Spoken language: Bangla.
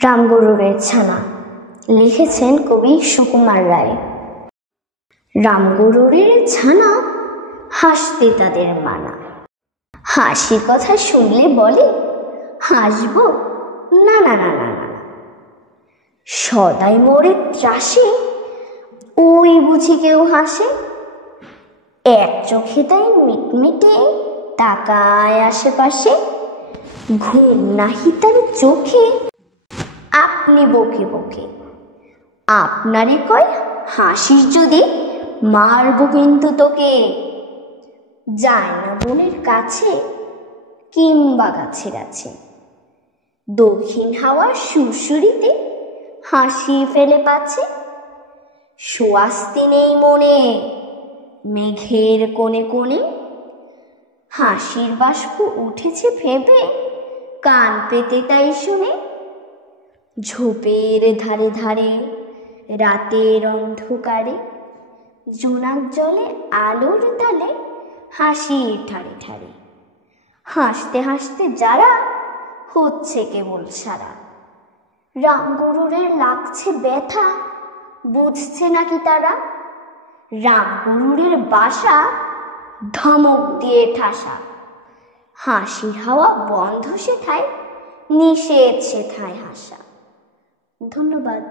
রামগরুরের ছানা লিখেছেন কবি সুকুমার রায়। রামগরুরের ছানা হাসতে তাদের মানা। হাসির কথা শুনলে বলে হাসবো না না না না না, সদাই মোরে ত্রাসে ওই বুঝি কেউ হাসে। এক চোখে তাই মিটমিটে তাকায় আশেপাশে, ঘুম নাহি তার চোখে আপনি বকে বকে। আপনারে কয় হাসিস যদি মারবো কিন্তু তোকে। যায় না বনের কাছে কিংবা গাছে গাছে, দক্ষিণ হাওয়ার সুরসুরিতে হাসি ফেলে পাছে। সোয়াস্তি নেই মনে মেঘের কোণে কোণে, হাসির বাষ্প উঠেছে ভেবে কান পেতে তাই শুনে। ঝোপের ধারে ধারে রাতের অন্ধকারে, জোনাক জলে আলোর তালে হাসির ঠারে ঠারে। হাসতে হাসতে যারা হচ্ছে কেবল সারা। রামগরুরের লাগছে ব্যথা বুঝছে নাকি তারা। রামগরুরের বাসা ধমক দিয়ে ঠাসা, হাসির হাওয়া বন্ধ সেথায় নিষেধ সেথায় হাসা। ধন্যবাদ।